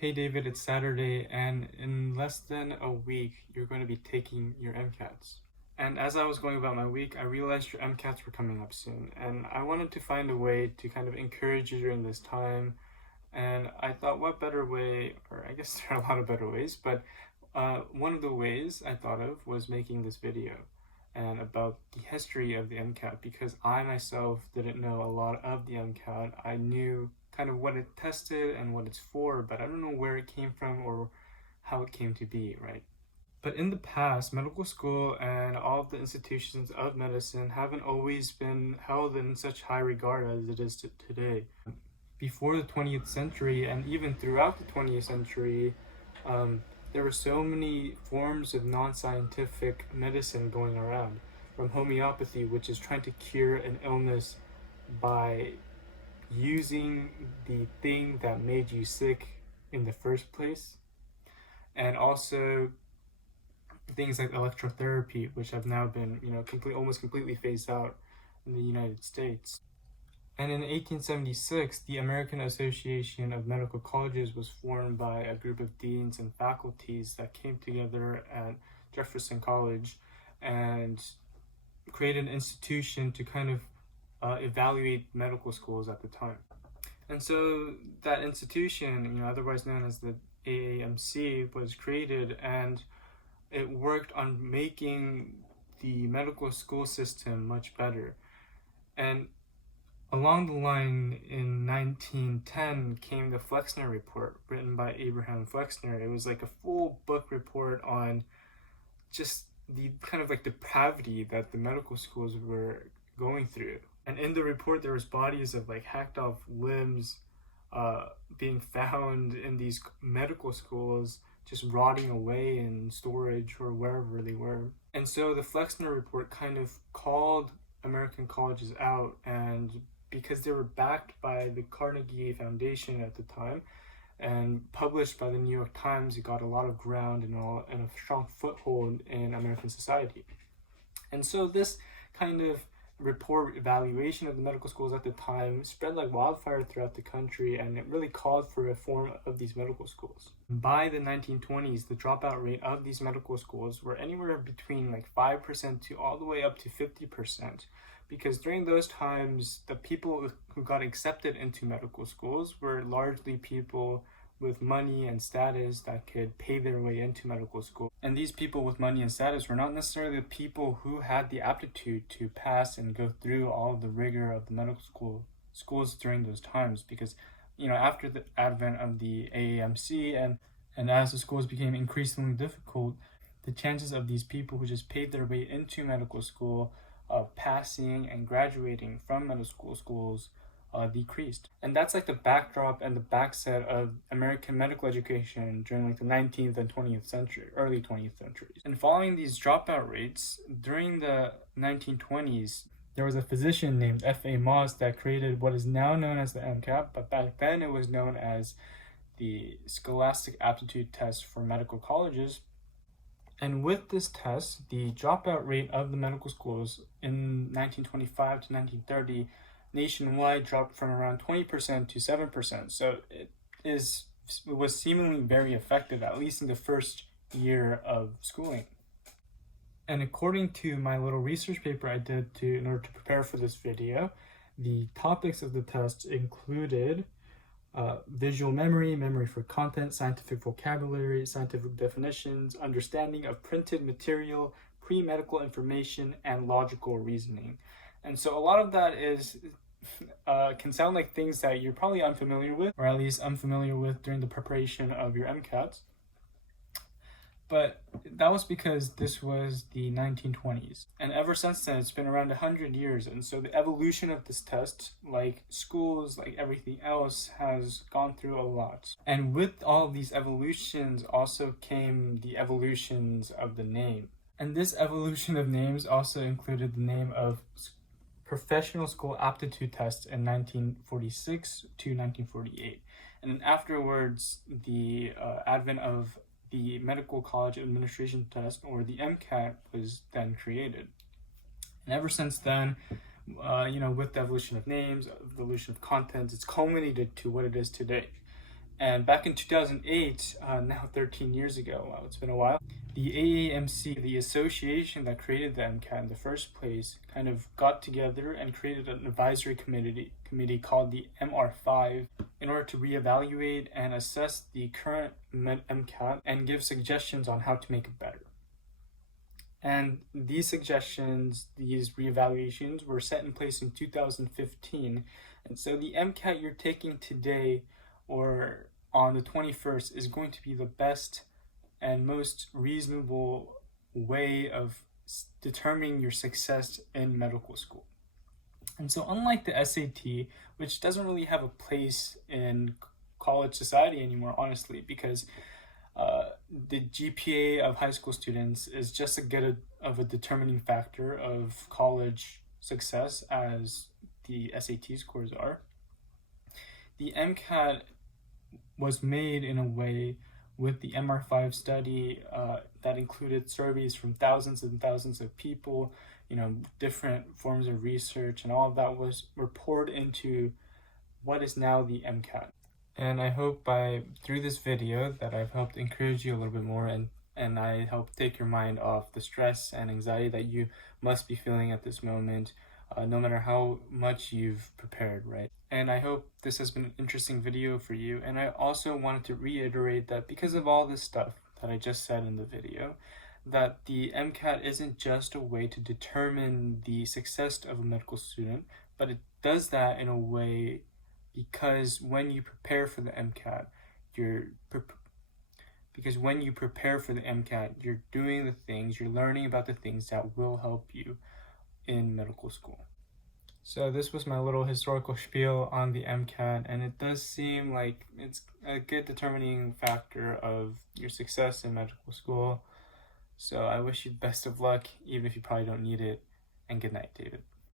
Hey David, it's Saturday, and in less than a week, you're going to be taking your MCATs. And as I was going about my week, I realized your MCATs were coming up soon, and I wanted to find a way to kind of encourage you during this time. And I thought, what better way, or I guess there are a lot of better ways, but one of the ways I thought of was making this video and about the history of the MCAT, because I myself didn't know a lot of the MCAT. I knew kind of what it tested and what it's for, but I don't know where it came from or how it came to be, right? But in the past, medical school and all of the institutions of medicine haven't always been held in such high regard as it is today. Before the 20th century and even throughout the 20th century, there were so many forms of non-scientific medicine going around, from homeopathy, which is trying to cure an illness by using the thing that made you sick in the first place, and also things like electrotherapy, which have now been almost completely phased out in the United States. And in 1876, the American Association of Medical Colleges was formed by a group of deans and faculties that came together at Jefferson College and created an institution to kind of evaluate medical schools at the time. And so that institution, otherwise known as the AAMC, was created, and it worked on making the medical school system much better. And along the line, in 1910 came the Flexner Report, written by Abraham Flexner. It was like a full book report on just the kind of like depravity that the medical schools were going through. And in the report, there was bodies of like hacked off limbs being found in these medical schools, just rotting away in storage or wherever they were. And so the Flexner Report kind of called American colleges out, and because they were backed by the Carnegie Foundation at the time and published by the New York Times, it got a lot of ground and a strong foothold in American society. And so this kind of report evaluation of the medical schools at the time spread like wildfire throughout the country, and it really called for reform of these medical schools. By the 1920s, the dropout rate of these medical schools were anywhere between like 5% to all the way up to 50%, because during those times, the people who got accepted into medical schools were largely people with money and status that could pay their way into medical school. And these people with money and status were not necessarily the people who had the aptitude to pass and go through all of the rigor of the medical schools during those times, because after the advent of the AAMC and as the schools became increasingly difficult, the chances of these people who just paid their way into medical school passing and graduating from medical schools decreased. And that's like the backdrop and the backset of American medical education during like the 19th and 20th century, early 20th centuries. And following these dropout rates, during the 1920s, there was a physician named F.A. Moss that created what is now known as the MCAT, but back then it was known as the Scholastic Aptitude Test for medical colleges. And with this test, the dropout rate of the medical schools in 1925 to 1930 nationwide dropped from around 20% to 7%. So it was seemingly very effective, at least in the first year of schooling. And according to my little research paper I did in order to prepare for this video, the topics of the test included visual memory, memory for content, scientific vocabulary, scientific definitions, understanding of printed material, pre-medical information, and logical reasoning. And so a lot of that can sound like things that you're probably unfamiliar with, or at least unfamiliar with during the preparation of your MCATs. But that was because this was the 1920s. And ever since then, it's been around 100 years. And so the evolution of this test, like schools, like everything else, has gone through a lot. And with all of these evolutions also came the evolutions of the name. And this evolution of names also included the name of Professional School Aptitude Test in 1946 to 1948. And then afterwards, the advent of the Medical College Administration Test, or the MCAT, was then created. And ever since then, with the evolution of names, evolution of content, it's culminated to what it is today. And back in 2008, now 13 years ago, wow, it's been a while, the AAMC, the association that created the MCAT in the first place, kind of got together and created an advisory committee called the MR5 in order to reevaluate and assess the current MCAT and give suggestions on how to make it better. And these suggestions, these reevaluations, were set in place in 2015. And so the MCAT you're taking today or on the 21st is going to be the best and most reasonable way of determining your success in medical school. And so unlike the SAT, which doesn't really have a place in college society anymore, honestly, because the GPA of high school students is just as good of a determining factor of college success as the SAT scores are. The MCAT was made in a way with the MR5 study that included surveys from thousands and thousands of people, different forms of research, and all of that were poured into what is now the MCAT. And I hope through this video that I've helped encourage you a little bit more and I help take your mind off the stress and anxiety that you must be feeling at this moment, no matter how much you've prepared, right? And I hope this has been an interesting video for you. And I also wanted to reiterate that because of all this stuff that I just said in the video, that the MCAT isn't just a way to determine the success of a medical student, but it does that in a way because when you prepare for the MCAT, you're doing the things, you're learning about the things that will help you in medical school. So this was my little historical spiel on the MCAT, and it does seem like it's a good determining factor of your success in medical school. So I wish you the best of luck, even if you probably don't need it, and good night, David.